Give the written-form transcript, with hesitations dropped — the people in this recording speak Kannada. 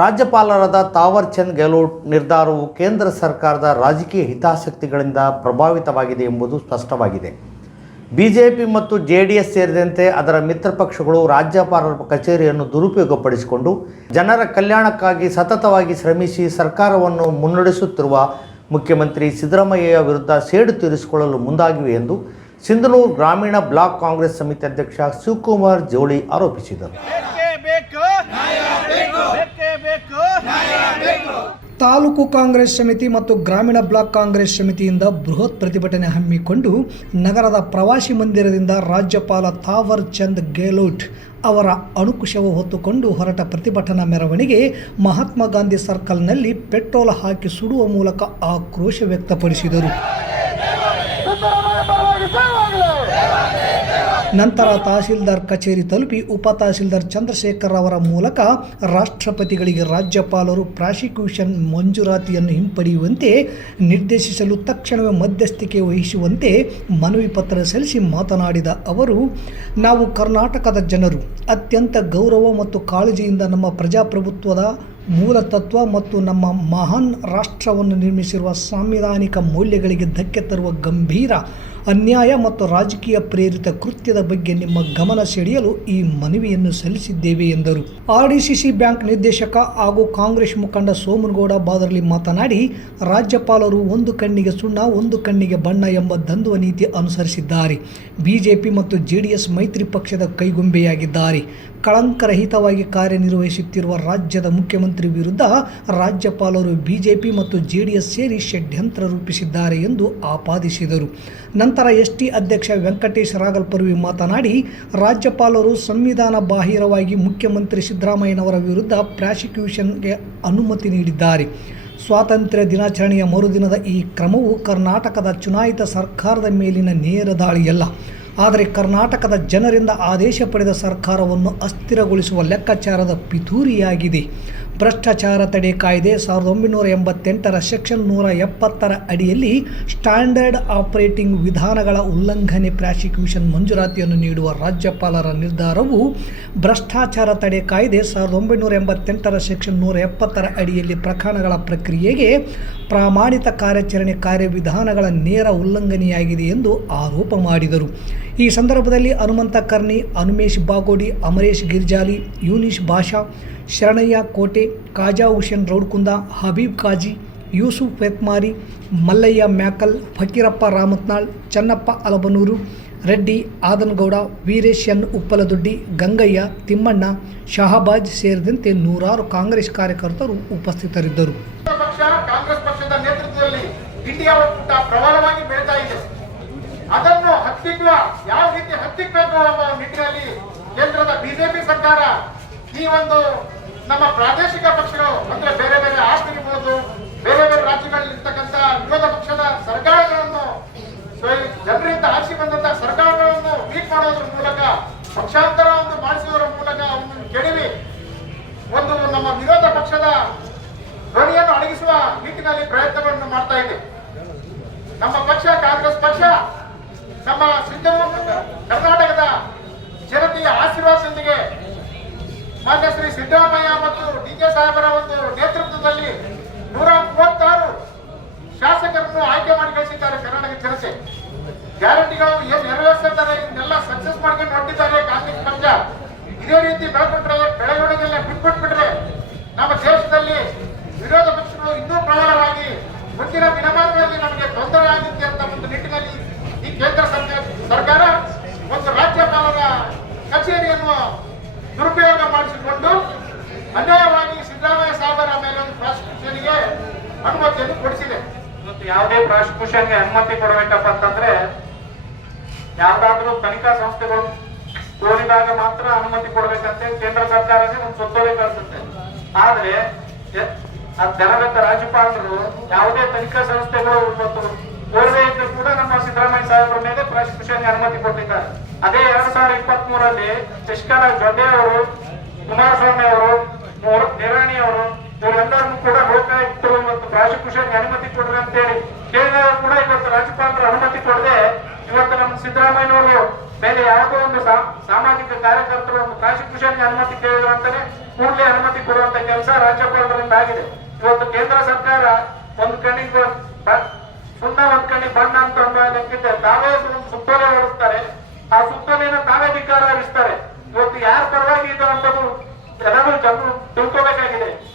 ರಾಜ್ಯಪಾಲರಾದ ತಾವರ್ ಚಂದ್ ಗೆಹ್ಲೋಟ್ ನಿರ್ಧಾರವು ಕೇಂದ್ರ ಸರ್ಕಾರದ ರಾಜಕೀಯ ಹಿತಾಸಕ್ತಿಗಳಿಂದ ಪ್ರಭಾವಿತವಾಗಿದೆ ಎಂಬುದು ಸ್ಪಷ್ಟವಾಗಿದೆ. ಬಿಜೆಪಿ ಮತ್ತು ಜೆಡಿಎಸ್ ಸೇರಿದಂತೆ ಅದರ ಮಿತ್ರ ಪಕ್ಷಗಳು ರಾಜ್ಯಪಾಲರ ಕಚೇರಿಯನ್ನು ದುರುಪಯೋಗಪಡಿಸಿಕೊಂಡು ಜನರ ಕಲ್ಯಾಣಕ್ಕಾಗಿ ಸತತವಾಗಿ ಶ್ರಮಿಸಿ ಸರ್ಕಾರವನ್ನು ಮುನ್ನಡೆಸುತ್ತಿರುವ ಮುಖ್ಯಮಂತ್ರಿ ಸಿದ್ದರಾಮಯ್ಯ ವಿರುದ್ಧ ಸೇಡು ತೀರಿಸಿಕೊಳ್ಳಲು ಮುಂದಾಗಿವೆ ಎಂದು ಸಿಂಧನೂರು ಗ್ರಾಮೀಣ ಬ್ಲಾಕ್ ಕಾಂಗ್ರೆಸ್ ಸಮಿತಿ ಅಧ್ಯಕ್ಷ ಶಿವಕುಮಾರ್ ಜೋಳಿ ಆರೋಪಿಸಿದರು. ತಾಲೂಕು ಕಾಂಗ್ರೆಸ್ ಸಮಿತಿ ಮತ್ತು ಗ್ರಾಮೀಣ ಬ್ಲಾಕ್ ಕಾಂಗ್ರೆಸ್ ಸಮಿತಿಯಿಂದ ಬೃಹತ್ ಪ್ರತಿಭಟನೆ ಹಮ್ಮಿಕೊಂಡು ನಗರದ ಪ್ರವಾಸಿ ಮಂದಿರದಿಂದ ರಾಜ್ಯಪಾಲ ತಾವರ್ ಚಂದ್ ಗೆಹ್ಲೋಟ್ ಅವರ ಅಣುಕುಶವ ಹೊತ್ತುಕೊಂಡು ಹೊರಟ ಪ್ರತಿಭಟನಾ ಮೆರವಣಿಗೆ ಮಹಾತ್ಮ ಗಾಂಧಿ ಸರ್ಕಲ್ನಲ್ಲಿ ಪೆಟ್ರೋಲ್ ಹಾಕಿ ಸುಡುವ ಮೂಲಕ ಆಕ್ರೋಶ ವ್ಯಕ್ತಪಡಿಸಿದರು. ನಂತರ ತಹಸೀಲ್ದಾರ್ ಕಚೇರಿ ತಲುಪಿ ಉಪ ತಹಸೀಲ್ದಾರ್ ಚಂದ್ರಶೇಖರ್ ಅವರ ಮೂಲಕ ರಾಷ್ಟ್ರಪತಿಗಳಿಗೆ ರಾಜ್ಯಪಾಲರು ಪ್ರಾಸಿಕ್ಯೂಷನ್ ಮಂಜೂರಾತಿಯನ್ನು ಹಿಂಪಡೆಯುವಂತೆ ನಿರ್ದೇಶಿಸಲು ತಕ್ಷಣವೇ ಮಧ್ಯಸ್ಥಿಕೆ ವಹಿಸುವಂತೆ ಮನವಿ ಪತ್ರ ಸಲ್ಲಿಸಿ ಮಾತನಾಡಿದ ಅವರು, ನಾವು ಕರ್ನಾಟಕದ ಜನರು ಅತ್ಯಂತ ಗೌರವ ಮತ್ತು ಕಾಳಜಿಯಿಂದ ನಮ್ಮ ಪ್ರಜಾಪ್ರಭುತ್ವದ ಮೂಲ ತತ್ವ ಮತ್ತು ನಮ್ಮ ಮಹಾನ್ ರಾಷ್ಟ್ರವನ್ನು ನಿರ್ಮಿಸಿರುವ ಸಾಂವಿಧಾನಿಕ ಮೌಲ್ಯಗಳಿಗೆ ಧಕ್ಕೆ ತರುವ ಗಂಭೀರ ಅನ್ಯಾಯ ಮತ್ತು ರಾಜಕೀಯ ಪ್ರೇರಿತ ಕೃತ್ಯದ ಬಗ್ಗೆ ನಿಮ್ಮ ಗಮನ ಸೆಳೆಯಲು ಈ ಮನವಿಯನ್ನು ಸಲ್ಲಿಸಿದ್ದೇವೆ ಎಂದರು. ಆರ್ಡಿಸಿಸಿ ಬ್ಯಾಂಕ್ ನಿರ್ದೇಶಕ ಹಾಗೂ ಕಾಂಗ್ರೆಸ್ ಮುಖಂಡ ಸೋಮನಗೌಡ ಬಾದರ್ಲಿ ಮಾತನಾಡಿ, ರಾಜ್ಯಪಾಲರು ಒಂದು ಕಣ್ಣಿಗೆ ಸುಣ್ಣ ಒಂದು ಕಣ್ಣಿಗೆ ಬಣ್ಣ ಎಂಬ ದ್ವಂದ್ವ ನೀತಿ ಅನುಸರಿಸಿದ್ದಾರೆ. ಬಿಜೆಪಿ ಮತ್ತು ಜೆಡಿಎಸ್ ಮೈತ್ರಿ ಪಕ್ಷದ ಕೈಗೊಂಬೆಯಾಗಿದ್ದಾರೆ. ಕಳಂಕರಹಿತವಾಗಿ ಕಾರ್ಯನಿರ್ವಹಿಸುತ್ತಿರುವ ರಾಜ್ಯದ ಮುಖ್ಯಮಂತ್ರಿ ವಿರುದ್ಧ ರಾಜ್ಯಪಾಲರು ಬಿಜೆಪಿ ಮತ್ತು ಜೆಡಿಎಸ್ ಸೇರಿ ಷಡ್ಯಂತ್ರ ರೂಪಿಸಿದ್ದಾರೆ ಎಂದು ಆಪಾದಿಸಿದರು. ನಂತರ ಎಸ್ಟಿ ಅಧ್ಯಕ್ಷ ವೆಂಕಟೇಶ್ ರಾಗಲ್ಪರ್ವಿ ಮಾತನಾಡಿ, ರಾಜ್ಯಪಾಲರು ಸಂವಿಧಾನ ಬಾಹಿರವಾಗಿ ಮುಖ್ಯಮಂತ್ರಿ ಸಿದ್ದರಾಮಯ್ಯನವರ ವಿರುದ್ಧ ಪ್ರಾಸಿಕ್ಯೂಷನ್ಗೆ ಅನುಮತಿ ನೀಡಿದ್ದಾರೆ. ಸ್ವಾತಂತ್ರ್ಯ ದಿನಾಚರಣೆಯ ಮರುದಿನದ ಈ ಕ್ರಮವು ಕರ್ನಾಟಕದ ಚುನಾಯಿತ ಸರ್ಕಾರದ ಮೇಲಿನ ನೇರ ದಾಳಿಯಲ್ಲ, ಆದರೆ ಕರ್ನಾಟಕದ ಜನರಿಂದ ಆದೇಶ ಪಡೆದ ಸರ್ಕಾರವನ್ನು ಅಸ್ಥಿರಗೊಳಿಸುವ ಲೆಕ್ಕಾಚಾರದ ಪಿತೂರಿಯಾಗಿದೆ. ಭ್ರಷ್ಟಾಚಾರ ತಡೆ ಕಾಯ್ದೆ 1988ರ ಸೆಕ್ಷನ್ 170ರ ಅಡಿಯಲ್ಲಿ ಸ್ಟ್ಯಾಂಡರ್ಡ್ ಆಪರೇಟಿಂಗ್ ವಿಧಾನಗಳ ಉಲ್ಲಂಘನೆ ಪ್ರಾಸಿಕ್ಯೂಷನ್ ಮಂಜೂರಾತಿಯನ್ನು ನೀಡುವ ರಾಜ್ಯಪಾಲರ ನಿರ್ಧಾರವು ಭ್ರಷ್ಟಾಚಾರ ತಡೆ ಕಾಯ್ದೆ 1988ರ ಸೆಕ್ಷನ್ 170ರ ಅಡಿಯಲ್ಲಿ ಪ್ರಕರಣಗಳ ಪ್ರಕ್ರಿಯೆಗೆ ಪ್ರಾಮಾಣಿತ ಕಾರ್ಯಾಚರಣೆ ಕಾರ್ಯವಿಧಾನಗಳ ನೇರ ಉಲ್ಲಂಘನೆಯಾಗಿದೆ ಎಂದು ಆರೋಪ ಮಾಡಿದರು. ಈ ಸಂದರ್ಭದಲ್ಲಿ ಹನುಮಂತ ಕರ್ನಿ, ಅನುಮೇಶ್ ಬಾಗೋಡಿ, ಅಮರೇಶ್ ಗಿರ್ಜಾಲಿ, ಯೂನಿಶ್ ಭಾಷಾ, ಶರಣಯ್ಯ ಕೋಟೆ, ಖಾಜಾ ಹುಸೇನ್ ರೌಡ್ಕುಂದ, ಹಬೀಬ್ ಕಾಜಿ, ಯೂಸುಫ್ ವೆತ್ಮಾರಿ, ಮಲ್ಲಯ್ಯ ಮ್ಯಾಕಲ್, ಫಕೀರಪ್ಪ ರಾಮತ್ನಾಳ್, ಚನ್ನಪ್ಪ ಅಲಬನೂರು, ರೆಡ್ಡಿ, ಆದನಗೌಡ, ವೀರೇಶ್ ಎನ್ ಉಪ್ಪಲದೊಡ್ಡಿ, ಗಂಗಯ್ಯ, ತಿಮ್ಮಣ್ಣ, ಶಹಬಾಜ್ ಸೇರಿದಂತೆ ನೂರಾರು ಕಾಂಗ್ರೆಸ್ ಕಾರ್ಯಕರ್ತರು ಉಪಸ್ಥಿತರಿದ್ದರು. ಕಾಂಗ್ರೆಸ್ ಪಕ್ಷದ ನೇತೃತ್ವದಲ್ಲಿ ಇಂಡಿಯಾ ಒಕ್ಕೂಟ ಪ್ರಬಲವಾಗಿ ಬೆಳೀತಾ ಇದೆ. ಅದನ್ನು ಯಾವ ರೀತಿ ಹತ್ತಿಕ್ಕಬೇಕು ಎಂಬ ನಿಟ್ಟಿನಲ್ಲಿ ಕೇಂದ್ರದ ಬಿಜೆಪಿ ಸರ್ಕಾರ ಈ ಒಂದು ನಮ್ಮ ಪ್ರಾದೇಶಿಕ ಪಕ್ಷಗಳು ಅಂದ್ರೆ ಬೇರೆ ಬೇರೆ ಆಸ್ತಿರ್ಬೋದು, ಬೇರೆ ಬೇರೆ ರಾಜ್ಯಗಳಲ್ಲಿರ್ತಕ್ಕಂಥ ವಿರೋಧ ಪಕ್ಷದ ಸರ್ಕಾರಗಳನ್ನು ಜನರಿಂದ ಆರಿಸಿ ಬಂದಂತಹ ಸರ್ಕಾರಗಳನ್ನು ವೀಕ್ ಮಾಡೋದ್ರ ಮೂಲಕ ಪಕ್ಷಾಂತರವನ್ನು ಮಾಡಿಸುವುದರ ಮೂಲಕ ಅವನ್ನು ಕೆಡವಿ ಒಂದು ನಮ್ಮ ವಿರೋಧ ಪಕ್ಷದ ಧ್ವನಿಯನ್ನು ಅಡಗಿಸುವ ನಿಟ್ಟಿನಲ್ಲಿ ಪ್ರಯತ್ನಗಳನ್ನು ಮಾಡ್ತಾ ಇದೆ. ನಮ್ಮ ಪಕ್ಷ ಕಾಂಗ್ರೆಸ್ ಪಕ್ಷ ನಮ್ಮ ಕರ್ನಾಟಕದ ಜನತೆಯ ಆಶೀರ್ವಾದದೊಂದಿಗೆ ಮಾನ್ಯ ಶ್ರೀ ಸಿದ್ದರಾಮಯ್ಯ ಮತ್ತು ಡಿ.ಕೆ. ಸಾಹೇಬರ ಒಂದು ನೇತೃತ್ವದಲ್ಲಿ 136 ಶಾಸಕರನ್ನು ಆಯ್ಕೆ ಮಾಡಿ ಕಳಿಸಿದ್ದಾರೆ. ಕರ್ನಾಟಕ ಜನತೆ ಗ್ಯಾರಂಟಿಗಳು ಏನು ನೆರವೇರಿಸಿದ್ದಾರೆ ಇದನ್ನೆಲ್ಲ ಸಕ್ಸಸ್ ಮಾಡ್ಕೊಂಡು ಹೊರಟಿದ್ದಾರೆ ಕಾಂಗ್ರೆಸ್ ಪಕ್ಷ. ಇದೇ ರೀತಿ ಬೆಳವಣಿಗೆಲ್ಲ ಬಿಟ್ಬಿಟ್ಬಿಟ್ರೆ ನಮ್ಮ ದೇಶದಲ್ಲಿ ವಿರೋಧ ಪಕ್ಷಗಳು ಇನ್ನೂ ಪ್ರಬಲವಾಗಿ ಮುಂದಿನ ದಿನಮಾನಗಳಲ್ಲಿ ನಮಗೆ ತೊಂದರೆ ಆಗುತ್ತೆ ಅಂತ ಒಂದು ನಿಟ್ಟಿನಲ್ಲಿ ಈ ಕೇಂದ್ರ ಸರ್ಕಾರ ಒಂದು ರಾಜ್ಯಪಾಲರ ಕಚೇರಿಯನ್ನು ದುರುಪಯೋಗ ಮಾಡಿಸಿಕೊಂಡು ಅನ್ಯಾಯವಾಗಿ ಸಿದ್ದರಾಮಯ್ಯ ಸಾಹೇಬರ ಮೇಲೆ ಒಂದು ಪ್ರಾಸಿಕ್ಯೂಷನ್ಗೆ ಅನುಮತಿಯನ್ನು ಕೊಡಿಸಿದೆ. ಯಾವುದೇ ಪ್ರಾಸಿಕ್ಯೂಷನ್ಗೆ ಅನುಮತಿ ಕೊಡಬೇಕಪ್ಪ ಅಂತಂದ್ರೆ ಯಾವ್ದಾದ್ರೂ ತನಿಖಾ ಸಂಸ್ಥೆಗಳು ಕೋರಿದಾಗ ಮಾತ್ರ ಅನುಮತಿ ಕೊಡಬೇಕಂತ ಕೇಂದ್ರ ಸರ್ಕಾರನೇ ಒಂದು ಸುತ್ತೋಲೆ ಕಳಿಸುತ್ತೆ. ಆದ್ರೆ ಜನಗತ ರಾಜ್ಯಪಾಲರು ಯಾವುದೇ ತನಿಖಾ ಸಂಸ್ಥೆಗಳು ಇವತ್ತು ಕೋರದೆ ಇದ್ದು ಕೂಡ ನಮ್ಮ ಸಿದ್ದರಾಮಯ್ಯ ಸಾಹೇಬರ ಮೇಲೆ ಪ್ರಾಸಿಕ್ಯೂಷನ್ಗೆ ಅನುಮತಿ ಕೊಟ್ಟಿದ್ದಾರೆ. ಅದೇ 2023ರಲ್ಲಿ ಶಶಿಕಲಾ ಜೊಲ್ಲೆ ಅವರು, ಕುಮಾರಸ್ವಾಮಿ ಅವರು, ನಿರಾಣಿ ಅವರು ಇವರೆಲ್ಲರನ್ನು ಕೂಡ ಲೋಕಾಯುಕ್ತರು ಮತ್ತು ಪ್ರಾಸಿಕ್ಯೂಷನ್ಗೆ ಅನುಮತಿ ಕೊಡ್ರಿ ಅಂತೇಳಿ ಕೇಳಿದಾಗ ಕೂಡ ಇವತ್ತು ರಾಜ್ಯಪಾಲರು ಅನುಮತಿ ಕೊಡದೆ ಇವತ್ತು ನಮ್ಮ ಸಿದ್ದರಾಮಯ್ಯನವರು ಮೇಲೆ ಯಾವುದೋ ಒಂದು ಸಾಮಾಜಿಕ ಕಾರ್ಯಕರ್ತರು ಒಂದು ಪ್ರಾಸಿಕ್ಯೂಷನ್ಗೆ ಅನುಮತಿ ಕೇಳಿದ್ರು ಅಂತಾನೆ ಕೂಡಲೇ ಅನುಮತಿ ಕೊಡುವಂತ ಕೆಲಸ ರಾಜ್ಯಪಾಲರಿಂದ ಆಗಿದೆ. ಇವತ್ತು ಕೇಂದ್ರ ಸರ್ಕಾರ ಒಂದು ಕಣ್ಣಿಗೆ ಸುಣ್ಣ ಒಂದ್ ಕಣ್ಣಿಗೆ ಬಣ್ಣ ಅಂತ ಲೆಕ್ಕಿದ್ದೆ ತಾವೇ ಸುತ್ತೋಲೆ ಹೊಡಿಸ್ತಾರೆ. ಆ ಸುತ್ತೋಲೆನ ತಾವೇ ಧಿಕ್ಕಾರ ಹರಿಸ್ತಾರೆ. ಇವತ್ತು ಯಾರ ಪರವಾಗಿ ಇದು ಅನ್ನೋದು ಎಲ್ಲರೂ ಜನರು ತಿಳ್ಕೋಬೇಕಾಗಿದೆ.